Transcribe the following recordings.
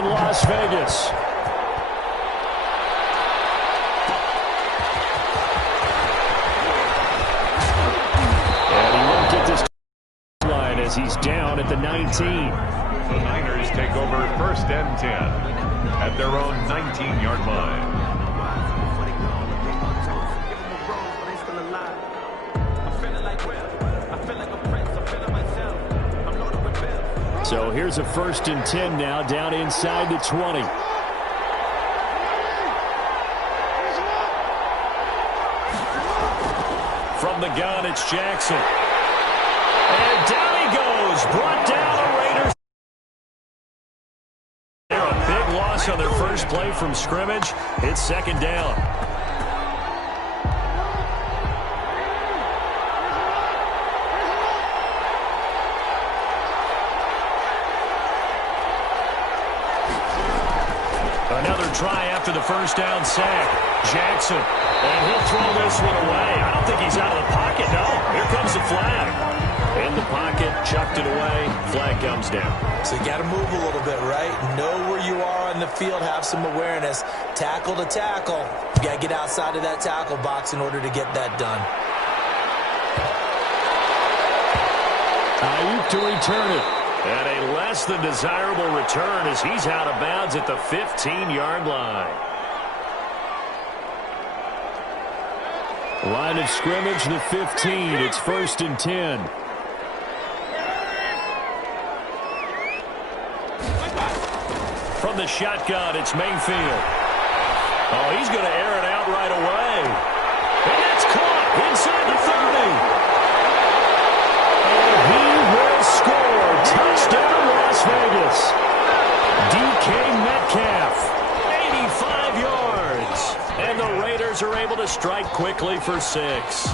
in Las Vegas. And he won't get this line as he's down at the 19. The Niners take over 1st and 10 at their own 19-yard line. So here's a 1st and 10 now, down inside the 20. From the gun, it's Jackson. And down he goes, brought down the Raiders. They're a big loss on their first play from scrimmage. It's 2nd down. Another try after the 1st down sack. Jackson. And he'll throw this one away. I don't think he's out of the pocket, no. Here comes the flag. In the pocket, chucked it away. Flag comes down. So you got to move a little bit, right? Know where you are on the field. Have some awareness. Tackle to tackle. You got to get outside of that tackle box in order to get that done. Ayuk to return it. And a less than desirable return as he's out of bounds at the 15-yard line. Line of scrimmage, the 15. It's 1st and 10. From the shotgun, it's Mayfield. Oh, he's going to air it out right away. And it's caught inside the 30. And he will score. Touchdown, Las Vegas. DK Metcalf, 85 yards. And the Raiders are able to strike quickly for 6.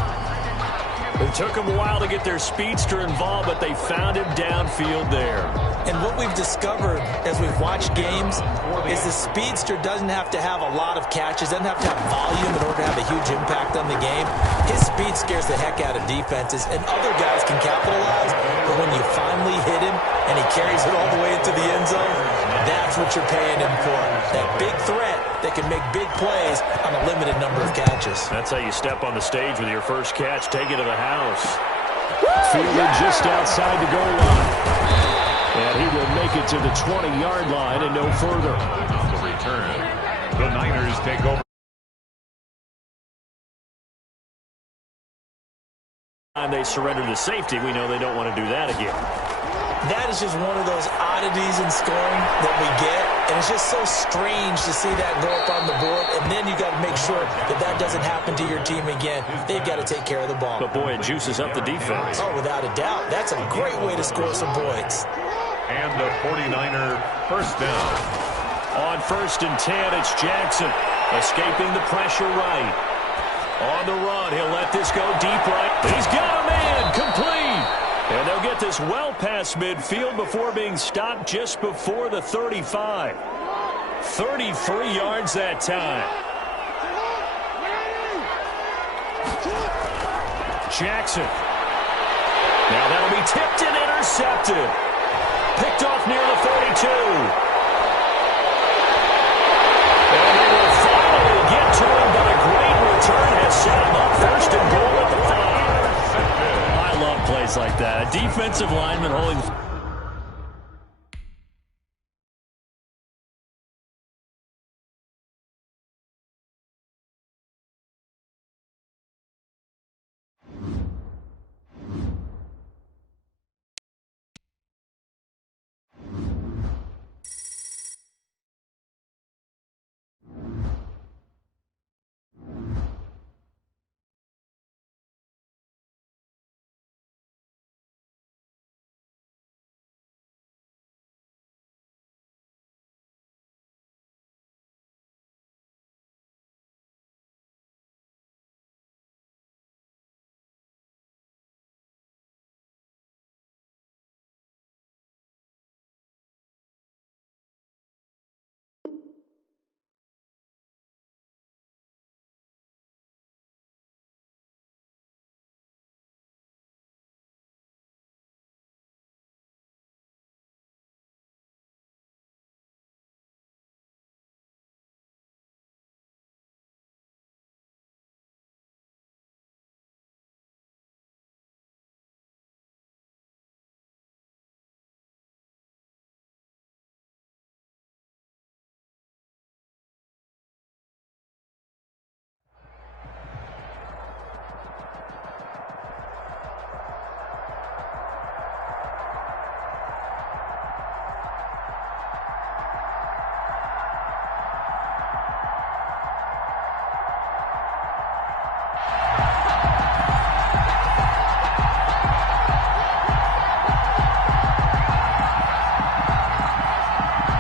It took them a while to get their speedster involved, but they found him downfield there. And what we've discovered as we've watched games is the speedster doesn't have to have a lot of catches, doesn't have to have volume in order to have a huge impact on the game. His speed scares the heck out of defenses, and other guys can capitalize. But when you finally hit him and he carries it all the way into the end zone, that's what you're paying him for. That big threat that can make big plays on a limited number of catches. That's how you step on the stage with your first catch. Take it to the house. Fielded just outside the goal line. And he will make it to the 20-yard line and no further. The return. The Niners take over. And they surrender to safety. We know they don't want to do that again. That is just one of those oddities in scoring that we get. And it's just so strange to see that go up on the board. And then you got to make sure that that doesn't happen to your team again. They've got to take care of the ball. But, boy, it juices up the defense. Oh, without a doubt. That's a great way to score some points. And the 49er 1st down. On 1st and 10, it's Jackson escaping the pressure right. On the run, he'll let this go deep right. He's got a man complete. And they'll get this well past midfield before being stopped just before the 35. 33 yards that time. Jackson. Now that'll be tipped and intercepted. Picked off near the 32. And they will finally get to him, but a great return has set him up 1st and goal at the 5. I love plays like that. A defensive lineman holding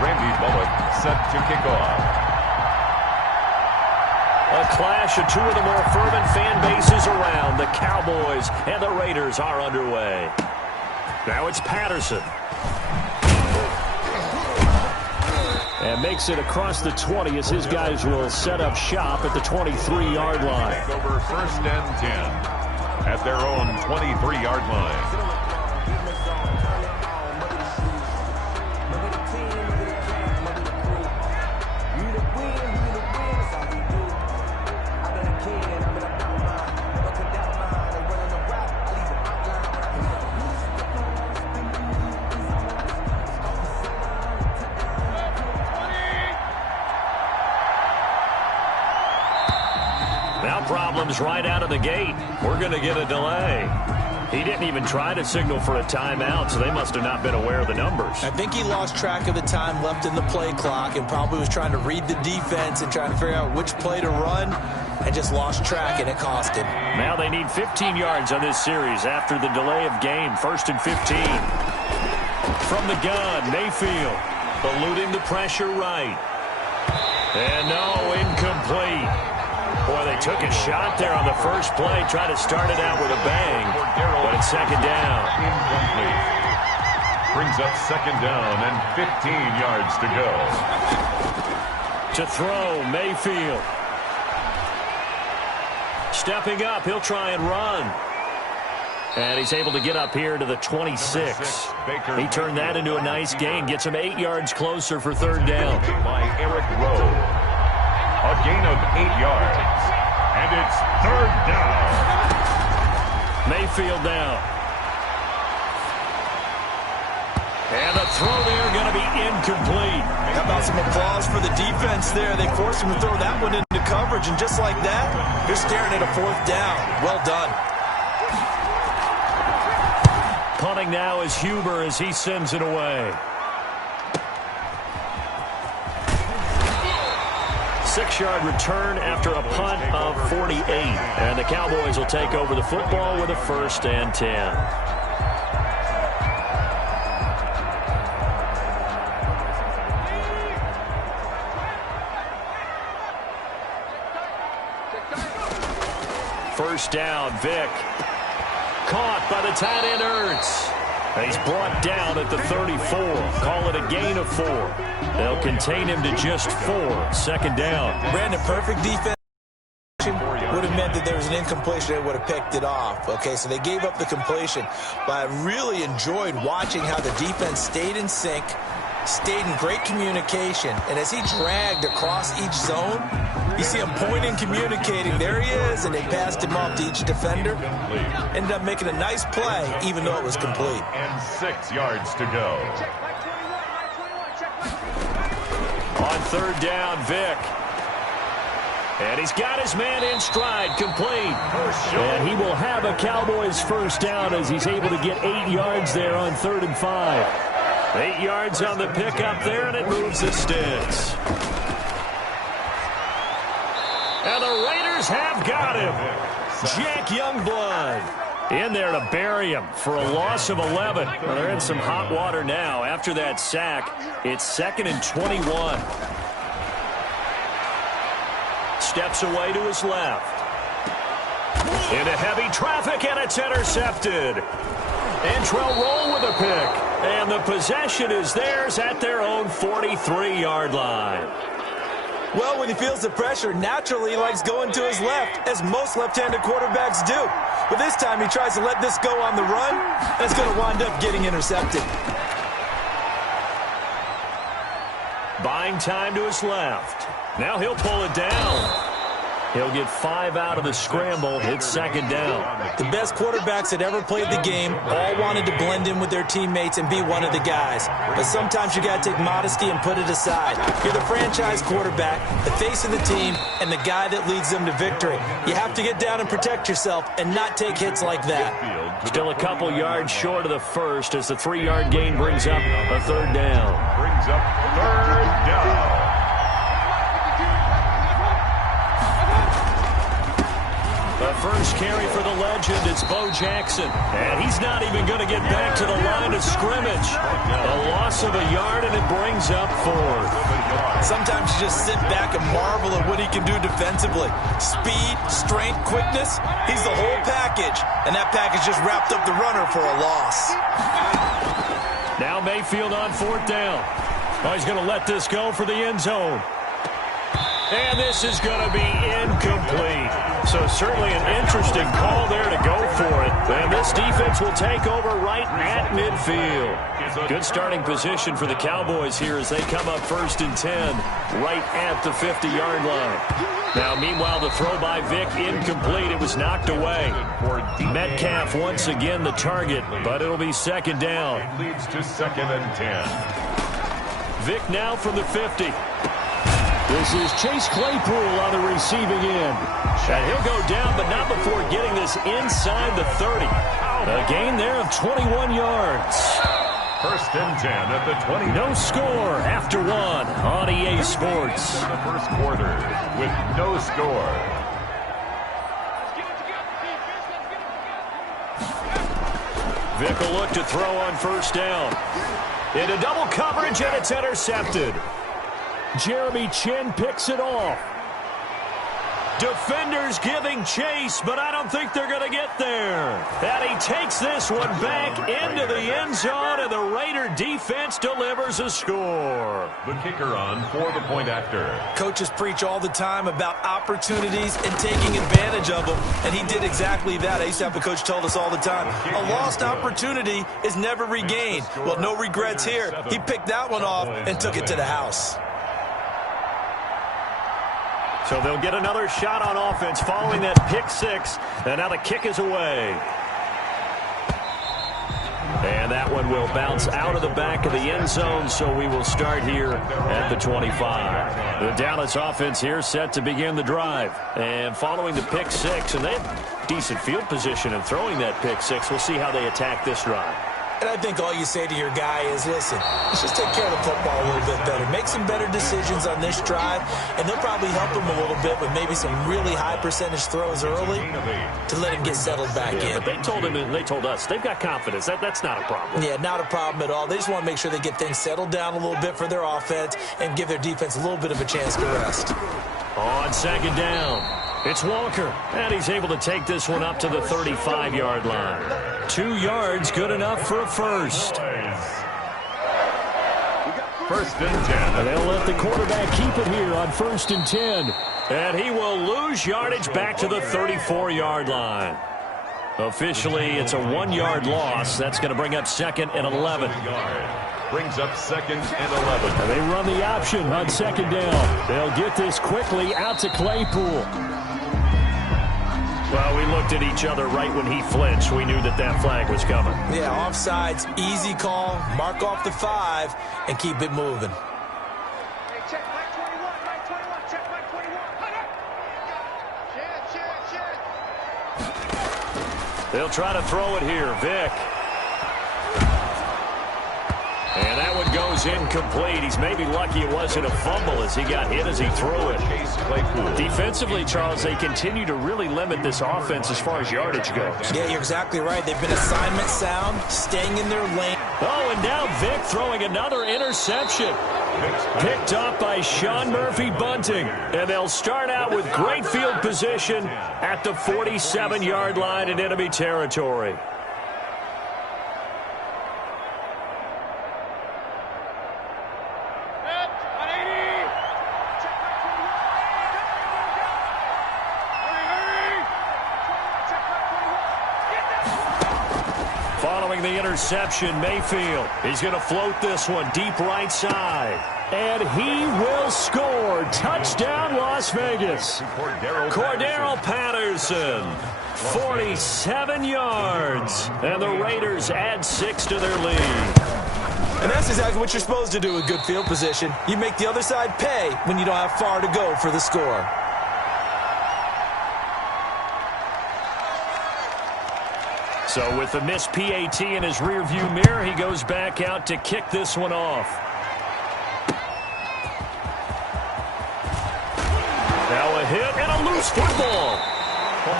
Randy Bullock set to kick off. A clash of two of the more fervent fan bases around. The Cowboys and the Raiders are underway. Now it's Patterson. And makes it across the 20 as his guys will set up shop at the 23-yard line. Take over 1st and 10 at their own 23-yard line. Problems right out of the gate. We're going to get a delay. He didn't even try to signal for a timeout, so they must have not been aware of the numbers. I think he lost track of the time left in the play clock and probably was trying to read the defense and trying to figure out which play to run and just lost track, and it cost him. Now they need 15 yards on this series after the delay of game. 1st and 15. From the gun, Mayfield eluding the pressure right. And no, incomplete. Boy, they took a shot there on the first play, trying to start it out with a bang, but it's 2nd down. Incomplete. Brings up 2nd down and 15 yards to go. To throw, Mayfield. Stepping up, he'll try and run. And he's able to get up here to the 26. He turned that into a nice gain, gets him 8 yards closer for 3rd down. By Eric Rowe. A gain of 8 yards. And it's 3rd down. Mayfield down. And the throw there going to be incomplete. How about some applause for the defense there? They forced him to throw that one into coverage, and just like that, they're staring at a 4th down. Well done. Punting now is Huber as he sends it away. 6-yard return after a punt of 48. And the Cowboys will take over the football with a 1st and 10. First down, Vick. Caught by the tight end, Ertz. He's brought down at the 34. Call it a gain of 4. They'll contain him to just 4. 2nd down. Brandon, perfect defense would have meant that there was an incompletion. They would have picked it off. Okay, so they gave up the completion. But I really enjoyed watching how the defense stayed in sync, stayed in great communication. And as he dragged across each zone, you see him pointing, communicating. There he is, and they passed him off to each defender. Ended up making a nice play, even though it was complete. And 6 yards to go. On 3rd down, Vick. And he's got his man in stride, complete. And he will have a Cowboys 1st down as he's able to get 8 yards there on 3rd and 5. 8 yards on the pickup there, and it moves the sticks. And the Raiders have got him. Jack Youngblood in there to bury him for a loss of 11. Well, they're in some hot water now. After that sack, it's 2nd and 21. Steps away to his left. Into heavy traffic, and it's intercepted. Antrell Roll with a pick. And the possession is theirs at their own 43-yard line. Well, when he feels the pressure, naturally he likes going to his left, as most left-handed quarterbacks do. But this time he tries to let this go on the run, and it's going to wind up getting intercepted. Buying time to his left. Now he'll pull it down. He'll get 5 out of the scramble. It's 2nd down. The best quarterbacks that ever played the game all wanted to blend in with their teammates and be one of the guys. But sometimes you got to take modesty and put it aside. You're the franchise quarterback, the face of the team, and the guy that leads them to victory. You have to get down and protect yourself and not take hits like that. Still a couple yards short of the first as the 3-yard gain brings up a 3rd down. Brings up 3rd down. A first carry for the legend. It's Bo Jackson. And he's not even going to get back to the line of scrimmage. A loss of a yard, and it brings up 4. Sometimes you just sit back and marvel at what he can do defensively. Speed, strength, quickness. He's the whole package. And that package just wrapped up the runner for a loss. Now Mayfield on 4th down. Oh, he's going to let this go for the end zone. And this is going to be incomplete. So certainly an interesting call there to go for it. And this defense will take over right at midfield. Good starting position for the Cowboys here as they come up 1st and 10 right at the 50-yard line. Now, meanwhile, the throw by Vick incomplete. It was knocked away. Metcalf once again the target, but it'll be 2nd down. It leads to 2nd and 10. Vick now from the 50. This is Chase Claypool on the receiving end. And he'll go down, but not before getting this inside the 30. A gain there of 21 yards. 1st and 10 at the 20. No score after 1 on EA Sports. In the first quarter with no score. Vick will look to throw on 1st down. Into double coverage, and it's intercepted. Jeremy Chin picks it off. Defenders giving chase, but I don't think they're going to get there. And he takes this one back into the end zone, and the Raider defense delivers a score. The kicker on for the point after. Coaches preach all the time about opportunities and taking advantage of them, and he did exactly that. I used to have a coach told us all the time, a lost opportunity is never regained. Well, no regrets here. He picked that one off and took it to the house. So they'll get another shot on offense following that pick 6. And now the kick is away. And that one will bounce out of the back of the end zone, so we will start here at the 25. The Dallas offense here set to begin the drive. And following the pick 6, and they have decent field position in throwing that pick 6. We'll see how they attack this drive. And I think all you say to your guy is, listen, let's just take care of the football a little bit better. Make some better decisions on this drive, and they'll probably help him a little bit with maybe some really high percentage throws early to let him get settled back in. But they told him and they told us they've got confidence. That's not a problem. Yeah, not a problem at all. They just want to make sure they get things settled down a little bit for their offense and give their defense a little bit of a chance to rest. On 2nd down. It's Walker, and he's able to take this one up to the 35-yard line. 2 yards, good enough for a first. 1st and 10. And they'll let the quarterback keep it here on 1st and 10. And he will lose yardage back to the 34-yard line. Officially, it's a 1-yard loss. That's going to bring up 2nd and 11. Brings up 2nd and 11. And they run the option on 2nd down. They'll get this quickly out to Claypool. Well, we looked at each other right when he flinched. We knew that that flag was coming. Yeah, offsides, easy call. Mark off the 5 and keep it moving. Hey, check Mike 21, Mike 21, check Mike 21. Check. They'll try to throw it here. Vick. And that one goes incomplete. He's maybe lucky it wasn't a fumble as he got hit as he threw it. Defensively, Charles, they continue to really limit this offense as far as yardage goes. Yeah, you're exactly right. They've been assignment sound, staying in their lane. Oh, and now Vick throwing another interception. Picked up by Sean Murphy-Bunting. And they'll start out with great field position at the 47-yard line in enemy territory. Following the interception, Mayfield, he's going to float this one deep right side. And he will score. Touchdown, Las Vegas. Cordero Patterson, 47 yards. And the Raiders add 6 to their lead. And that's exactly what you're supposed to do with good field position. You make the other side pay when you don't have far to go for the score. So with the missed PAT in his rearview mirror, he goes back out to kick this one off. Now a hit and a loose football.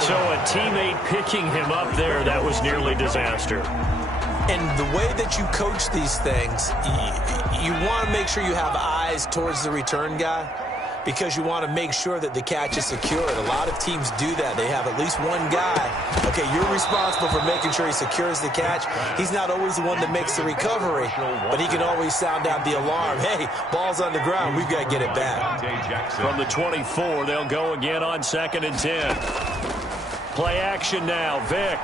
So a teammate picking him up there, that was nearly disaster. And the way that you coach these things, you want to make sure you have eyes towards the return guy because you want to make sure that the catch is secured. A lot of teams do that. They have at least one guy. Okay, you're responsible for making sure he secures the catch. He's not always the one that makes the recovery, but he can always sound out the alarm. Hey, ball's on the ground. We've got to get it back. From the 24, they'll go again on 2nd and 10. Play action now, Vick.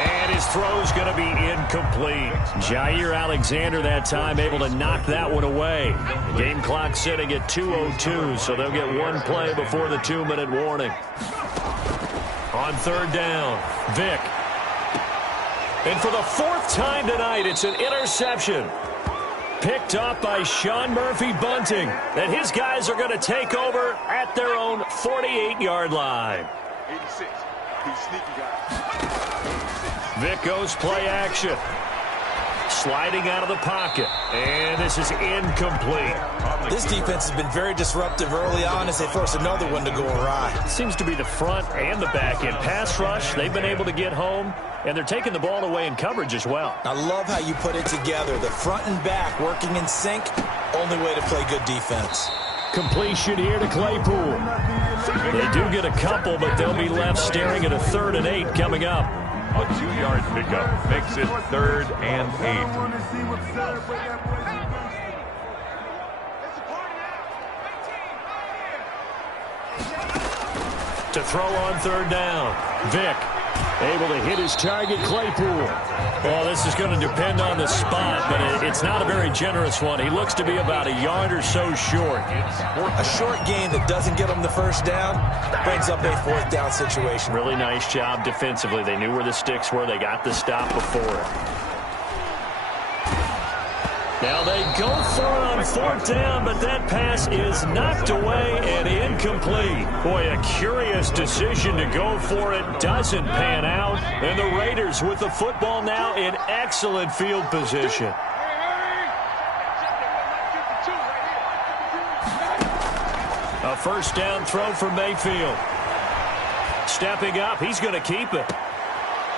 And his throw's going to be incomplete. Jair Alexander that time able to knock that one away. The game clock sitting at 2:02, so they'll get one play before the 2-minute warning. On 3rd down, Vick. And for the 4th time tonight, it's an interception. Picked up by Sean Murphy-Bunting. And his guys are going to take over at their own 48-yard line. 86. He's sneaky, guys. Vick goes play action. Sliding out of the pocket. And this is incomplete. This defense has been very disruptive early on as they force another one to go awry. Seems to be the front and the back end. Pass rush, they've been able to get home, and they're taking the ball away in coverage as well. I love how you put it together. The front and back working in sync. Only way to play good defense. Completion here to Claypool. They do get a couple, but they'll be left staring at a 3rd and 8 coming up. A 2-yard pickup makes it 3rd and 8. To throw on 3rd down. Vick able to hit his target, Claypool. Well, this is going to depend on the spot, but it's not a very generous one. He looks to be about a yard or so short. A short gain that doesn't get him the 1st down brings up a 4th down situation. Really nice job defensively. They knew where the sticks were. They got the stop before it. Now they go for it on 4th down, but that pass is knocked away and incomplete. Boy, a curious decision to go for it. Doesn't pan out. And the Raiders with the football now in excellent field position. A 1st down throw for Mayfield. Stepping up, he's going to keep it.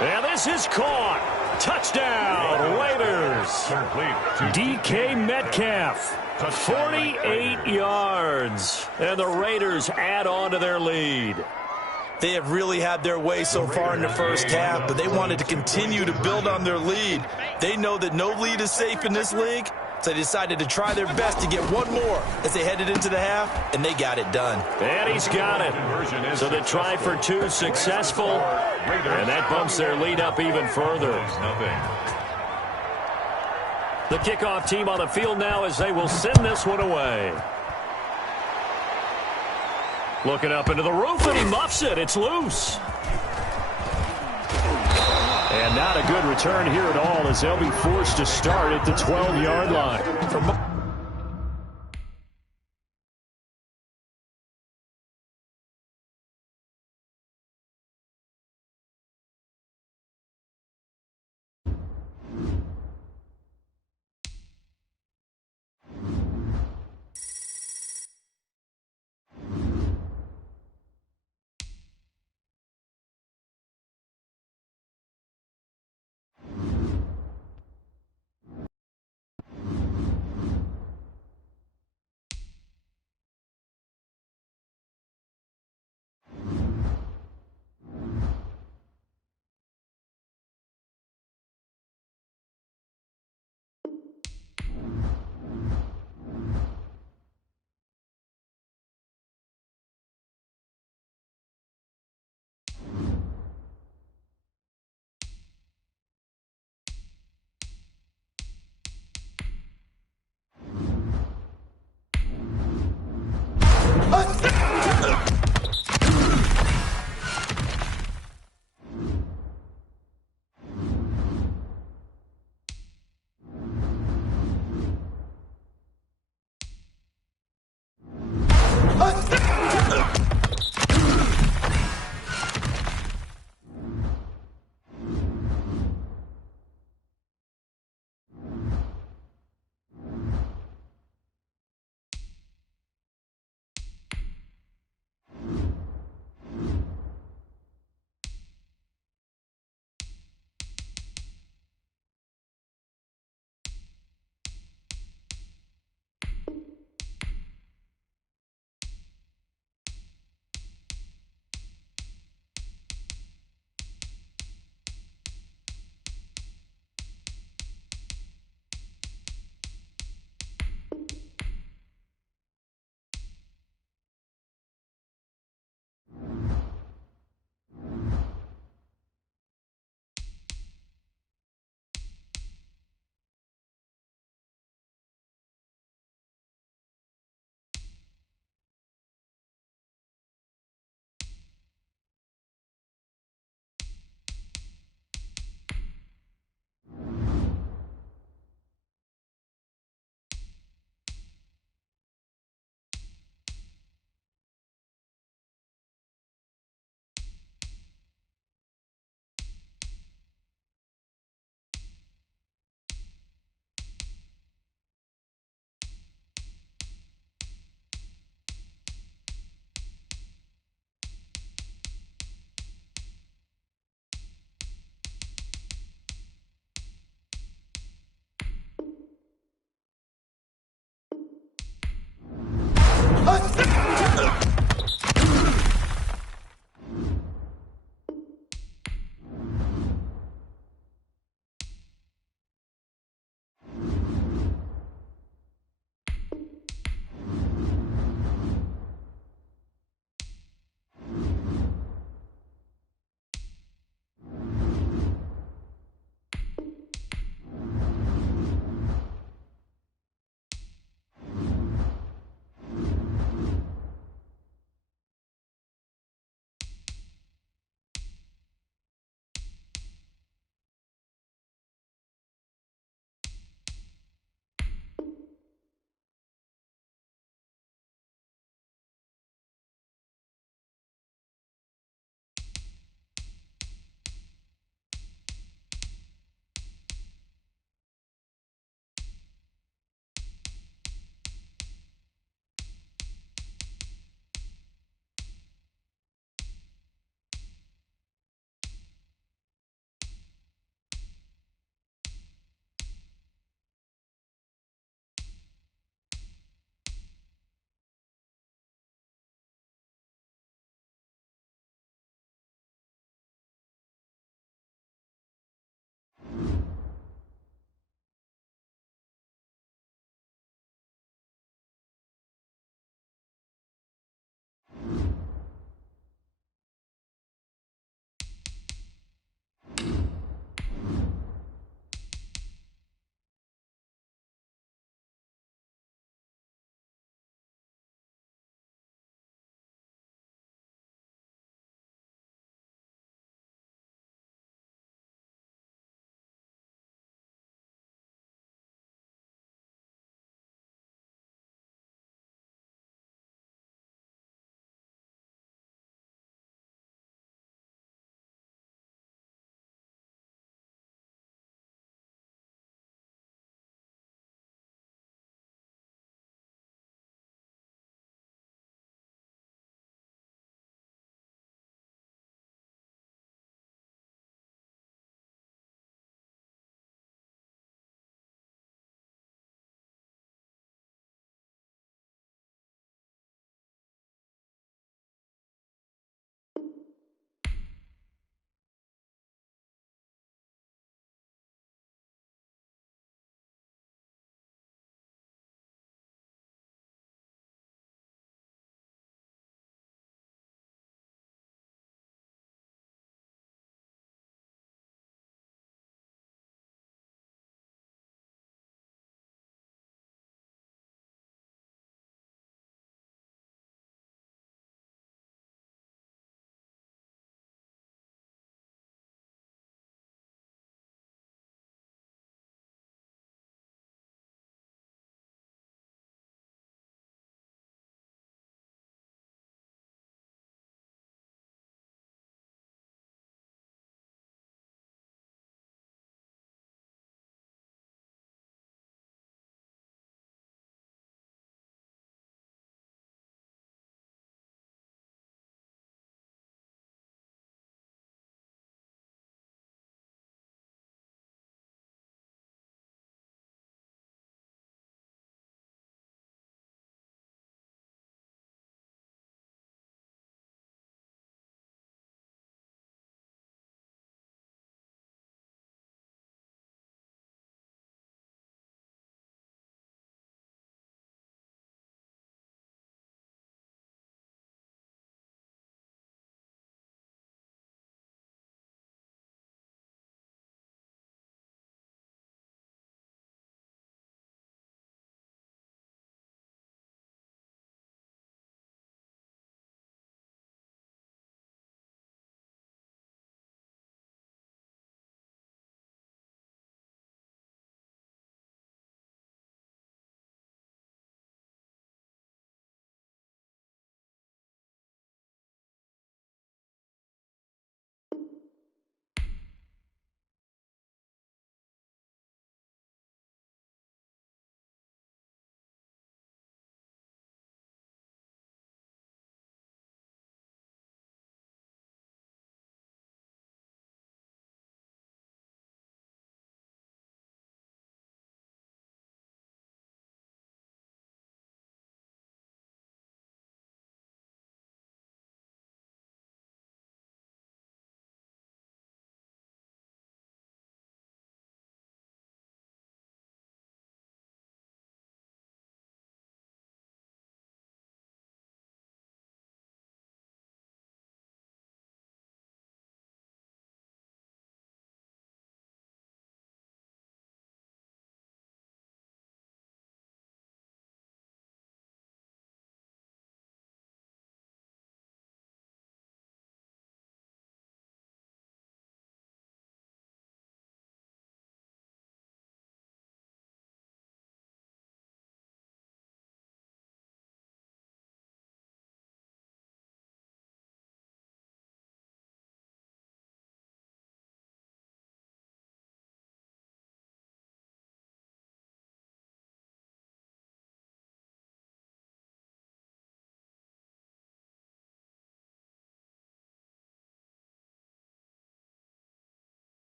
And this is caught. Touchdown, Raiders. DK Metcalf, 48 yards. And the Raiders add on to their lead. They have really had their way so far in the 1st half, but they wanted to continue to build on their lead. They know that no lead is safe in this league, so they decided to try their best to get one more as they headed into the half, and they got it done. And he's got it. So the try for 2 successful, and that bumps their lead up even further. The kickoff team on the field now as they will send this one away. Looking up into the roof, and he muffs it. It's loose. And not a good return here at all as they'll be forced to start at the 12-yard line.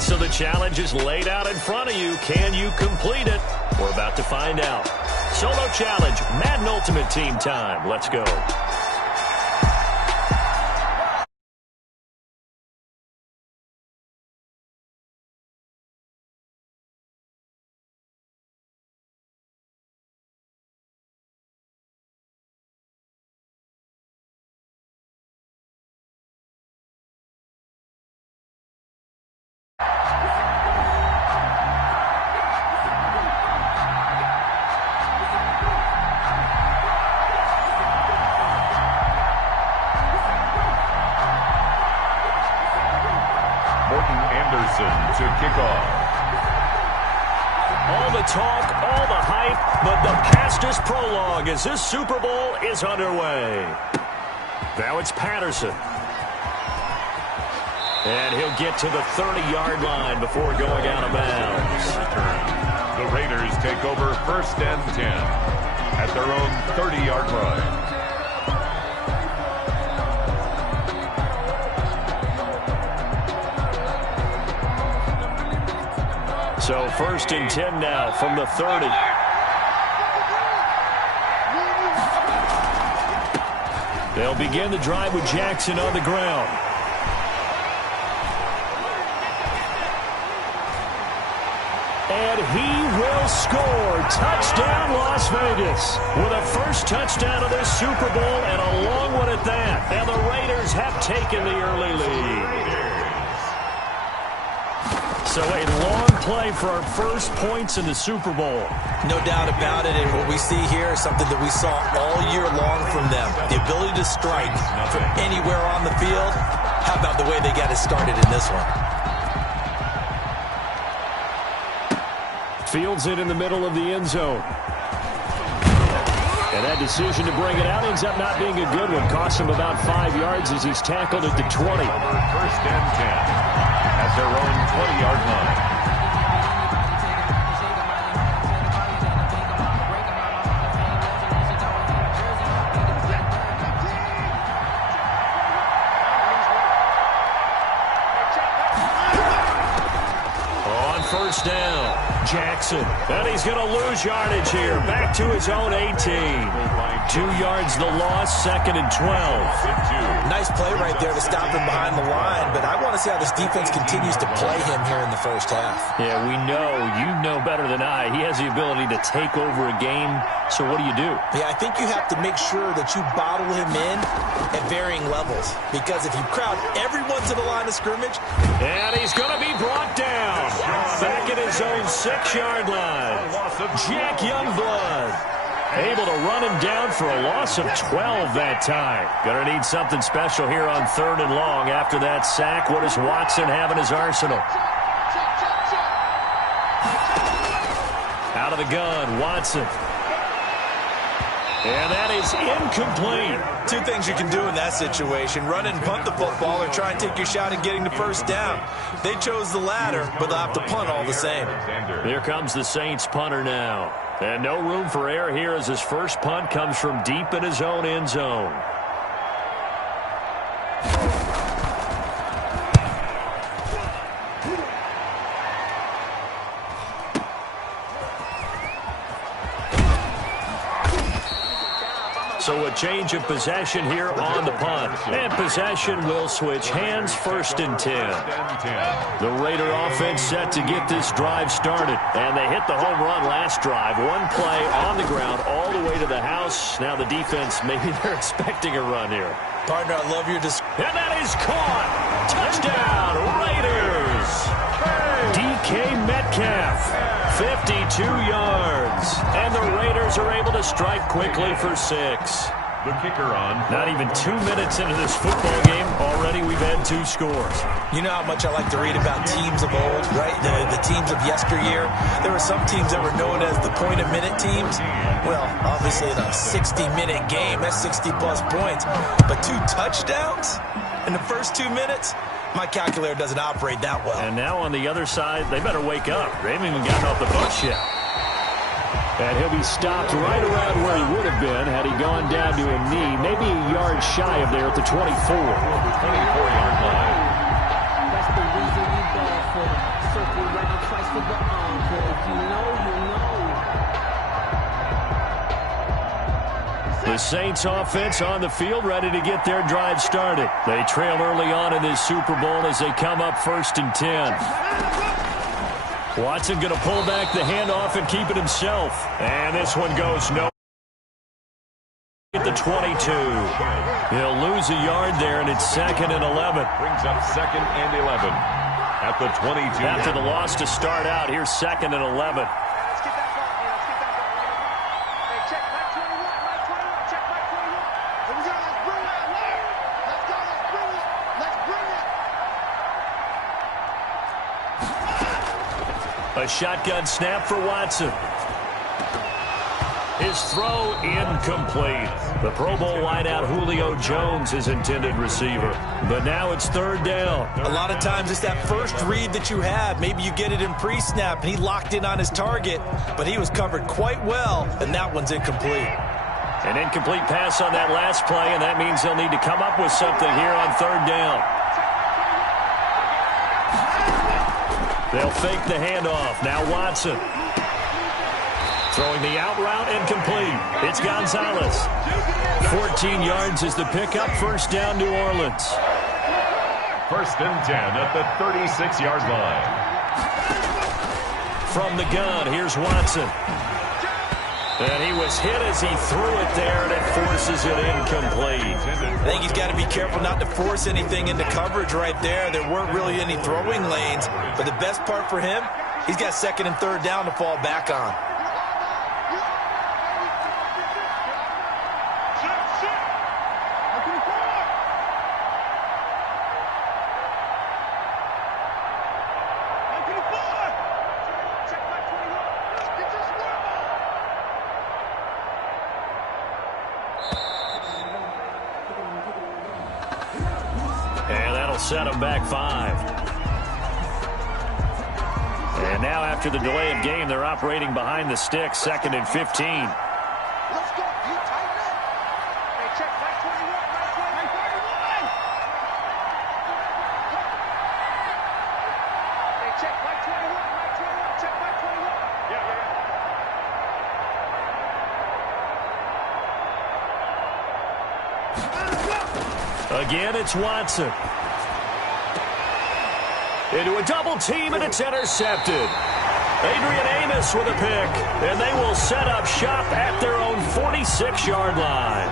right, so the challenge is laid out in front of you. Can you complete it? We're about to find out. Solo challenge, Madden Ultimate Team time. Let's go. To kick off. All the talk, all the hype, but the past is prologue as this Super Bowl is underway. Now it's Patterson. And he'll get to the 30-yard line before going out of bounds. The Raiders take over 1st and 10 at their own 30-yard line. So 1st and 10 now from the 30. They'll begin the drive with Jackson on the ground. And he will score. Touchdown, Las Vegas. With a first touchdown of this Super Bowl and a long one at that. And the Raiders have taken the early lead. So a long play for our first points in the Super Bowl. No doubt about it, and what we see here is something that we saw all year long from them. The ability to strike from anywhere on the field. How about the way they got it started in this one? Fields it in the middle of the end zone. And that decision to bring it out ends up not being a good one. Cost him about 5 yards as he's tackled at the 20. 1st and 10 at their own 20-yard line. On 1st down, Jackson. And he's going to lose yardage here. Back to his own 18. 2 yards the loss, 2nd and 12. Nice play right there to stop him behind the line, but I want to see how this defense continues to play him here in the first half. Yeah, we know. You know better than I. He has the ability to take over a game, so what do you do? Yeah, I think you have to make sure that you bottle him in at varying levels, because if you crowd everyone to the line of scrimmage... And he's going to be brought down. Back at his own 6-yard line. Jack Youngblood. Able to run him down for a loss of 12 that time. Going to need something special here on 3rd and long. After that sack, what does Watson have in his arsenal? Out of the gun, Watson. And that is incomplete. 2 things you can do in that situation. Run and punt the football or try and take your shot at getting the first down. They chose the latter, but they'll have to punt all the same. Here comes the Saints punter now. And no room for error here as his first punt comes from deep in his own end zone. So a change of possession here on the punt. And possession will switch hands, 1st and 10. The Raider offense set to get this drive started. And they hit the home run last drive. 1 play on the ground all the way to the house. Now the defense, maybe they're expecting a run here. Partner, I love your description. And that is caught. Touchdown, Raiders. DK Metcalf, 52 yards. And the Raiders are able to strike quickly for 6. The kicker on. Not even 2 minutes into this football game, already we've had 2 scores. You know how much I like to read about teams of old, right? The teams of yesteryear. There were some teams that were known as the point-a-minute teams. Well, obviously in a 60-minute game, that's 60-plus points. But 2 touchdowns in the first 2 minutes? My calculator doesn't operate that well. And now on the other side, they better wake up. They haven't even gotten off the bus yet. And he'll be stopped right around where he would have been had he gone down to a knee, maybe a yard shy of there at the 24. 24-yard line. That's the reason we ball for them. Saints offense on the field, ready to get their drive started. They trail early on in this Super Bowl as they come up 1st and 10. Watson going to pull back the handoff and keep it himself. And this one goes no. At the 22. He'll lose a yard there, and it's 2nd and 11. Brings up 2nd and 11 at the 22. After the loss to start out, here's 2nd and 11. Let's get that ball. Let's get that ball. Hey, check Mike 21. Mike 21. Check Mike 21. Here we go. Let's bring it. Let's go. Let's bring it. Let's bring it. A shotgun snap for Watson. His throw incomplete. The Pro Bowl wideout Julio Jones is intended receiver. But now it's 3rd down. A lot of times it's that first read that you have. Maybe you get it in pre-snap, and he locked in on his target, but he was covered quite well, and that one's incomplete. An incomplete pass on that last play, and that means they'll need to come up with something here on 3rd down. They'll fake the handoff. Now Watson. Throwing the out route incomplete. It's Gonzalez. 14 yards is the pickup. 1st down, New Orleans. 1st and 10 at the 36-yard line. From the gun, here's Watson. And he was hit as he threw it there, and it forces it incomplete. I think he's got to be careful not to force anything into coverage right there. There weren't really any throwing lanes, but the best part for him, he's got 2nd and 3rd down to fall back on. Set him back 5. And now after the delay of game, they're operating behind the sticks, 2nd and 15. Let's go. You tighten up. Hey, check Mike 21. Mike 21. Hey, check Mike 21. Mike 21. Check Mike 21. Yeah. Again, it's Watson. Into a double team, and it's intercepted. Adrian Amos with a pick, and they will set up shop at their own 46-yard line.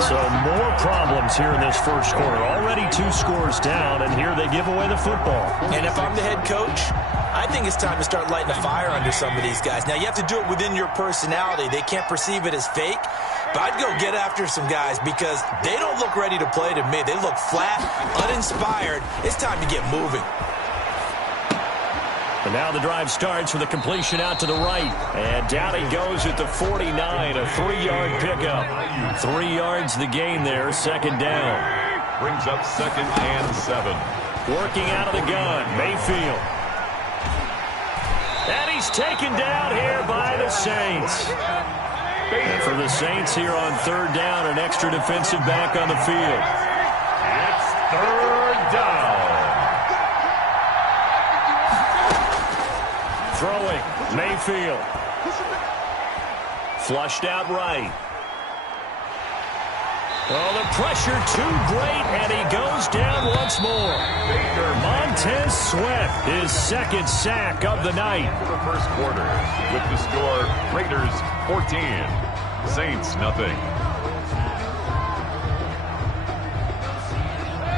So more problems here in this first quarter. Already 2 scores down, and here they give away the football. And if I'm the head coach, I think it's time to start lighting a fire under some of these guys. Now, you have to do it within your personality. They can't perceive it as fake. But I'd go get after some guys because they don't look ready to play to me. They look flat, uninspired. It's time to get moving. And now the drive starts with a completion out to the right. And down he goes at the 49, a 3-yard pickup. 3 yards the gain there, 2nd down. Brings up 2nd and 7. Working out of the gun, Mayfield. And he's taken down here by the Saints. And for the Saints here on 3rd down, an extra defensive back on the field. It's 3rd down. Throwing, Mayfield. Flushed out right. Oh, the pressure too great, and he goes down once more. Montez Sweat, his 2nd sack of the night. For the first quarter, with the score, Raiders 14, Saints nothing.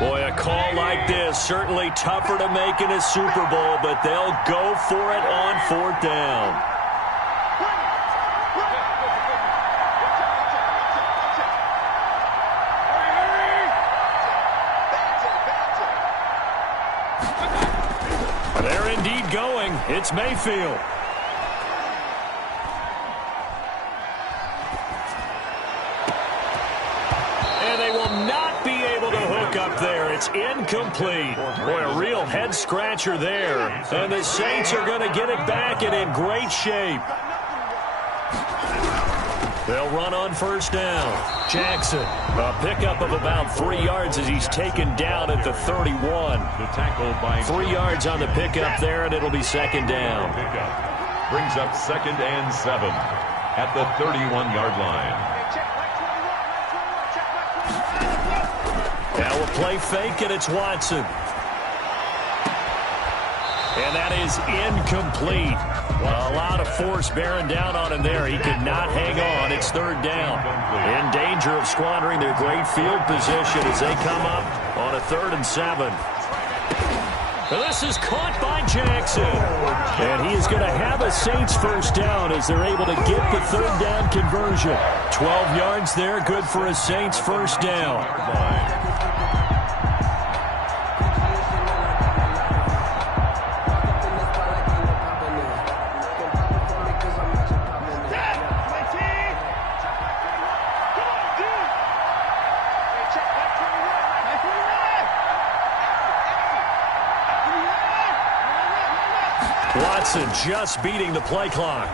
Boy, a call like this, certainly tougher to make in a Super Bowl, but they'll go for it on 4th down. They're indeed going. It's Mayfield. And they will not be able to hook up there. It's incomplete. Boy, a real head-scratcher there. And the Saints are going to get it back and in great shape. They'll run on 1st down. Jackson, a pickup of about 3 yards as he's taken down at the 31. The tackle by 3 yards on the pickup there, and it'll be 2nd down. Brings up 2nd and 7 at the 31-yard line. Hey, check Mike 21. Now a play fake, and it's Watson. And that is incomplete. Well, a lot of force bearing down on him there. He could not hang on. It's third down. In danger of squandering their great field position as they come up on a 3rd and 7. And this is caught by Jackson. And he is going to have a Saints first down as they're able to get the 3rd down conversion. 12 yards there, good for a Saints first down. Watson just beating the play clock.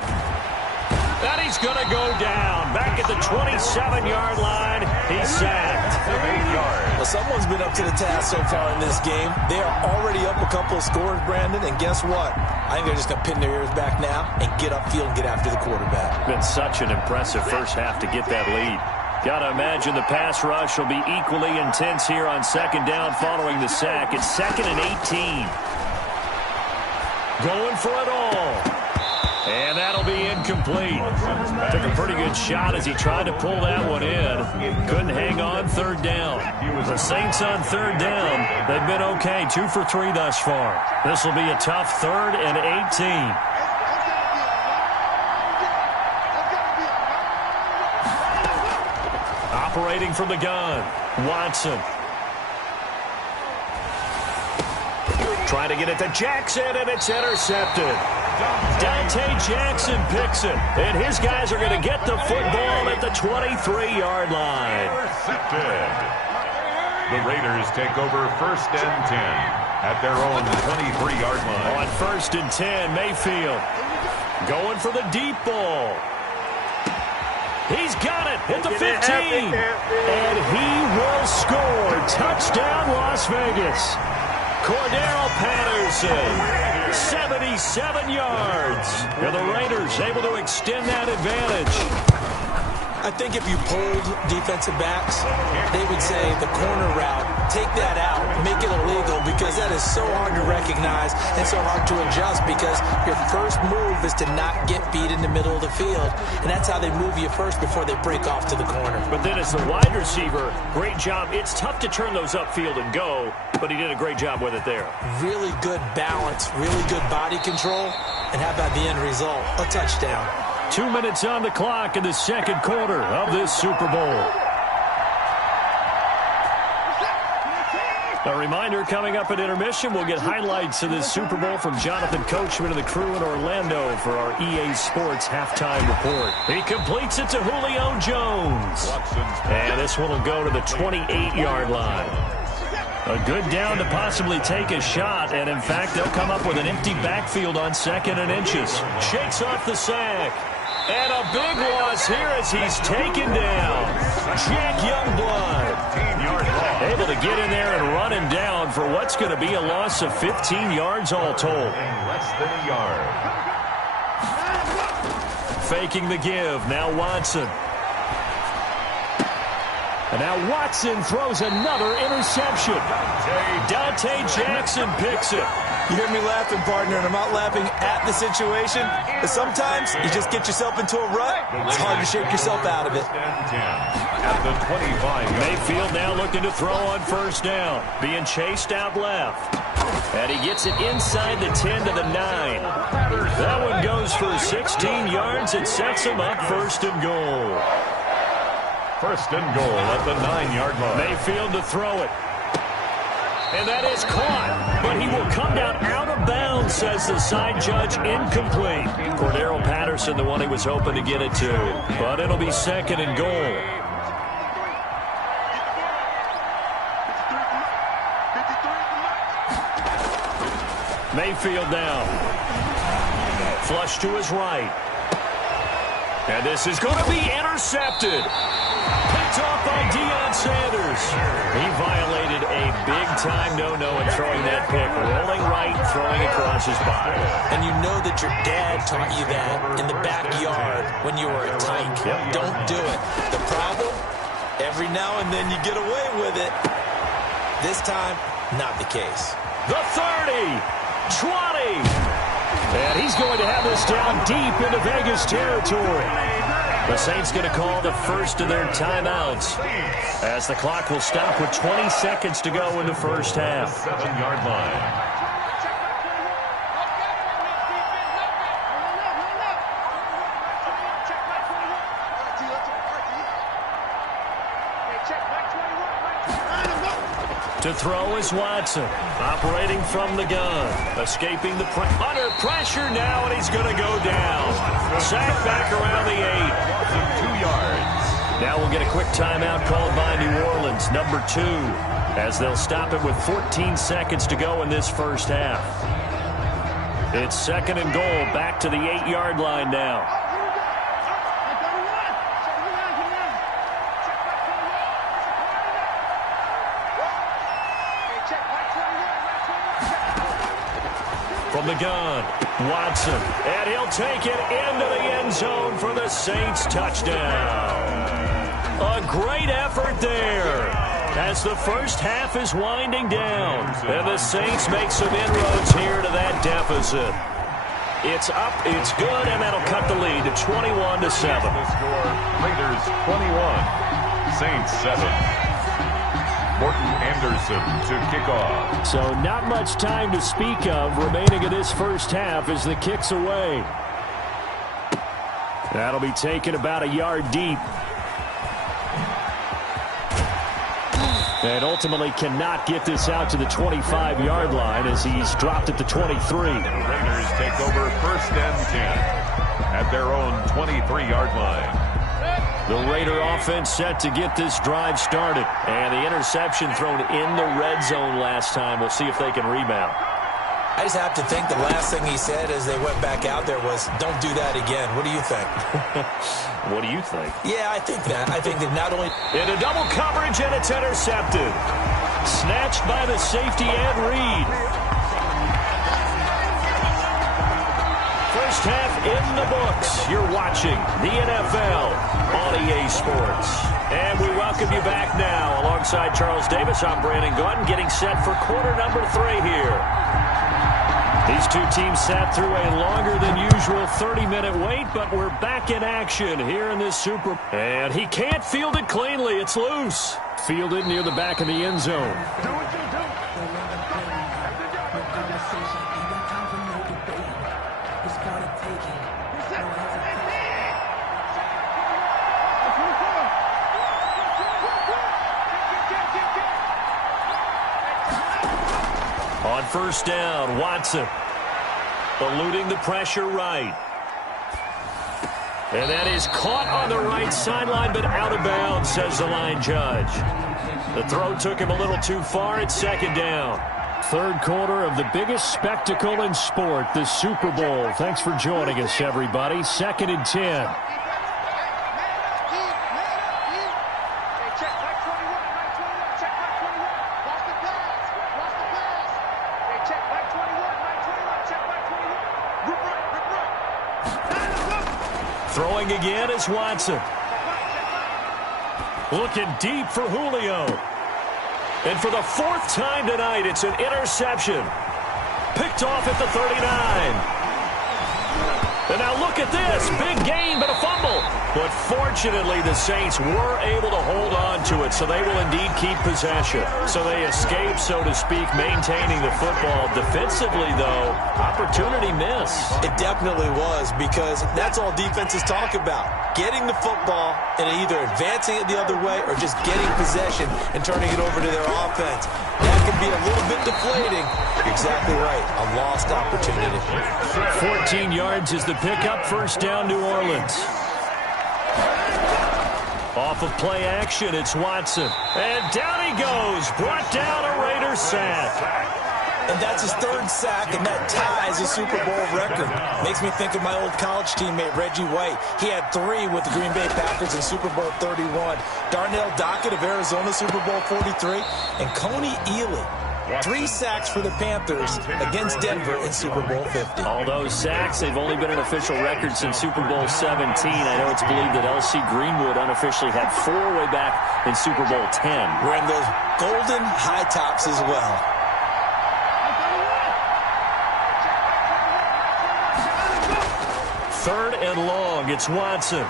And he's going to go down. Back at the 27-yard line. He's sacked. 8 yards. Well, someone's been up to the task so far in this game. They are already up a couple of scores, Brandon, and guess what? I think they're just going to pin their ears back now and get upfield and get after the quarterback. Been such an impressive first half to get that lead. Got to imagine the pass rush will be equally intense here on 2nd down following the sack. It's 2nd and 18. Going for it all. And that'll be incomplete. Took a pretty good shot as he tried to pull that one in. Couldn't hang on 3rd down. The Saints on 3rd down, they've been okay. 2 for 3 thus far. This will be a tough 3rd and 18. Operating from the gun, Watson. Trying to get it to Jackson, and it's intercepted. Dante Jackson picks it, and his guys are going to get the football at the 23-yard line. Intercepted. The Raiders take over 1st and 10 at their own 23-yard line. On 1st and 10, Mayfield going for the deep ball. He's got it at the 15, and he will score. Touchdown, Las Vegas. Cordero Patterson, 77 yards. And the Raiders able to extend that advantage. I think if you polled defensive backs, they would say the corner route, take that out, make it illegal, because that is so hard to recognize and so hard to adjust, because your first move is to not get beat in the middle of the field, and that's how they move you first before they break off to the corner. But then as the wide receiver, great job. It's tough to turn those upfield and go, but he did a great job with it there. Really good balance, really good body control, and how about the end result? A touchdown. 2 minutes on the clock in the 2nd quarter of this Super Bowl. A reminder, coming up at intermission, we'll get highlights of this Super Bowl from Jonathan Coachman and the crew in Orlando for our EA Sports halftime report. He completes it to Julio Jones. And this one will go to the 28-yard line. A good down to possibly take a shot, and in fact, they'll come up with an empty backfield on 2nd and inches. Shakes off the sack. And a big loss here as he's taken down. Jack Youngblood able to get in there and run him down for what's going to be a loss of 15 yards all told. Less than a yard. Faking the give. Now Watson. And now Watson throws another interception. Dante Jackson picks it. You hear me laughing, partner, and I'm not laughing at the situation. But sometimes you just get yourself into a rut. It's hard to shake yourself out of it. At the 25. Mayfield now looking to throw on 1st down. Being chased out left. And he gets it inside the 10 to the 9. That one goes for 16 yards. It sets him up 1st and goal. 1st and goal at the 9-yard line. Mayfield to throw it. And that is caught, but he will come down out of bounds, says the side judge, incomplete. Cordero Patterson, the one he was hoping to get it to, but it'll be 2nd and goal. Mayfield down. Flush to his right. And this is going to be intercepted. Picked off by Deion Sanders. He violated a big-time no-no in throwing that pick. Rolling right, throwing across his body. And you know that your dad taught you that in the backyard when you were a tyke. Don't do it. The problem? Every now and then you get away with it. This time, not the case. The 30, 20. And he's going to have this down deep into Vegas territory. The Saints going to call the first of their timeouts as the clock will stop with 20 seconds to go in the first half. 7-yard line. To throw is Watson, operating from the gun, escaping the under pressure now, and he's going to go down. Sack back around the 8. 2 yards. Now we'll get a quick timeout called by New Orleans, number 2, as they'll stop it with 14 seconds to go in this first half. It's 2nd and goal, back to the 8-yard line now. From the gun, Watson, and he'll take it into the end zone for the Saints touchdown. A great effort there as the first half is winding down, and the Saints make some inroads here to that deficit. It's up, it's good, and that'll cut the lead to 21-7. The score, Raiders 21, Saints 7. Morton Anderson to kick off. So not much time to speak of remaining in this first half as the kick's away. That'll be taken about a yard deep. And ultimately cannot get this out to the 25-yard line as he's dropped at the 23. Raiders take over 1st and 10 at their own 23-yard line. The Raider offense set to get this drive started. And the interception thrown in the red zone last time. We'll see if they can rebound. I just have to think the last thing he said as they went back out there was, don't do that again. What do you think? What do you think? Yeah, I think that. I think that not only... Into double coverage, and it's intercepted. Snatched by the safety, Ed Reed. First half in the books. You're watching the NFL on EA Sports. And we welcome you back now. Alongside Charles Davis, I'm Brandon Gordon, getting set for quarter number 3 here. These two teams sat through a longer than usual 30-minute wait, but we're back in action here in this Super. And he can't field it cleanly. It's loose. Fielded near the back of the end zone. Do what you do. On first down, Watson eluding the pressure right. And that is caught on the right sideline, but out of bounds, says the line judge. The throw took him a little too far. It's 2nd down. Third quarter of the biggest spectacle in sport, the Super Bowl. Thanks for joining us, everybody. 2nd and 10. Throwing again is Watson. Looking deep for Julio. And for the 4th time tonight, it's an interception. Picked off at the 39. And now look at this. Big gain, but a fumble. But fortunately, the Saints were able to hold on to it, so they will indeed keep possession. So they escape, so to speak, maintaining the football. Defensively, though, opportunity miss. It definitely was, because that's all defenses talk about. Getting the football and either advancing it the other way or just getting possession and turning it over to their offense. That can be a little bit deflating. Exactly right. A lost opportunity. 14 yards is the pickup. First down, New Orleans. Off of play action, it's Watson. And down he goes. Brought down a Raiders sack. And that's his 3rd sack, and that ties a Super Bowl record. Makes me think of my old college teammate, Reggie White. He had 3 with the Green Bay Packers in Super Bowl 31. Darnell Dockett of Arizona, Super Bowl 43. And Coney Ealy 3 sacks for the Panthers against Denver in Super Bowl 50. All those sacks, they've only been an official record since Super Bowl 17. I know it's believed that L.C. Greenwood unofficially had 4 way back in Super Bowl 10. Wearing those golden high tops as well. Third and long, it's Watson.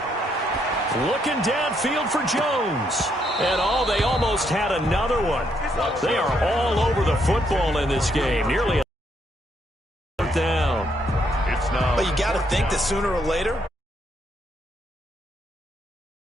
Looking downfield for Jones. And they almost had another one. They are all over the football in this game. Nearly a down. It's now. But you got to think that sooner or later,